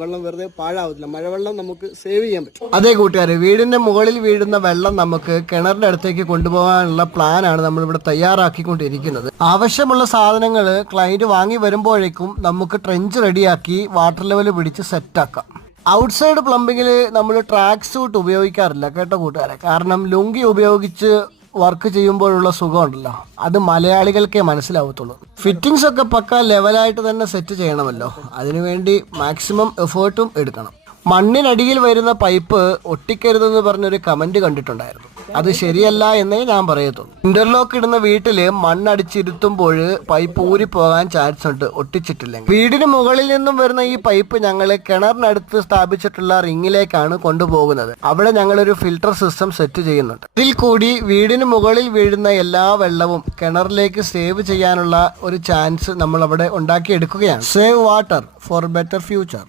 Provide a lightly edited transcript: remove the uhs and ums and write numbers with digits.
വെള്ളം വെറുതെ പാഴാവത്തില്ല. മഴവെള്ളം നമുക്ക് സേവ് ചെയ്യാൻ പറ്റും. അതേ കൂട്ടുകാരെ, വീടിന്റെ മുകളിൽ വീഴുന്ന വെള്ളം നമുക്ക് കിണറിന്റെ അടുത്തേക്ക് കൊണ്ടുപോകാനുള്ള പ്ലാനാണ് നമ്മളിവിടെ തയ്യാറാക്കിക്കൊണ്ടിരിക്കുന്നത്. ആവശ്യമുള്ള സാധനങ്ങൾ ക്ലയന്റ് വാങ്ങി വരുമ്പോഴേക്കും നമുക്ക് ട്രെഞ്ച് റെഡിയാക്കി വാട്ടർ ലെവൽ പിടിച്ച് സെറ്റാക്കാം. ഔട്ട്സൈഡ് പ്ലംബിങ്ങിൽ നമ്മൾ ട്രാക്ക് സൂട്ട് ഉപയോഗിക്കാറില്ല കേട്ടോ കൂട്ടുകാരെ. കാരണം ലുങ്കി ഉപയോഗിച്ച് വർക്ക് ചെയ്യുമ്പോഴുള്ള സുഖമുണ്ടല്ലോ, അത് മലയാളികൾക്കേ മനസ്സിലാവത്തുള്ളൂ. ഫിറ്റിങ്സ് ഒക്കെ പക്ക ലെവലായിട്ട് തന്നെ സെറ്റ് ചെയ്യണമല്ലോ, അതിനുവേണ്ടി മാക്സിമം എഫേർട്ടും എടുക്കണം. മണ്ണിനടിയിൽ വരുന്ന പൈപ്പ് ഒട്ടിക്കരുതെന്ന് പറഞ്ഞൊരു കമന്റ് കണ്ടിട്ടുണ്ടായിരുന്നു. അത് ശരിയല്ല എന്നേ ഞാൻ പറയത്തുള്ളൂ. ഇന്റർലോക്ക് ഇടുന്ന വീട്ടില് മണ്ണടിച്ചിരുത്തുമ്പോൾ പൈപ്പ് ഊരിപ്പോകാൻ ചാൻസ് ഉണ്ട് ഒട്ടിച്ചിട്ടില്ലെങ്കിൽ. വീടിന് മുകളിൽ നിന്നും വരുന്ന ഈ പൈപ്പ് ഞങ്ങൾ കിണറിനടുത്ത് സ്ഥാപിച്ചിട്ടുള്ള റിങ്ങിലേക്കാണ് കൊണ്ടുപോകുന്നത്. അവിടെ ഞങ്ങളൊരു ഫിൽട്ടർ സിസ്റ്റം സെറ്റ് ചെയ്യുന്നുണ്ട്. ഇതിൽ കൂടി വീടിന് മുകളിൽ വീഴുന്ന എല്ലാ വെള്ളവും കിണറിലേക്ക് സേവ് ചെയ്യാനുള്ള ഒരു ചാൻസ് നമ്മൾ അവിടെ ഉണ്ടാക്കിയെടുക്കുകയാണ്. Save water for better future.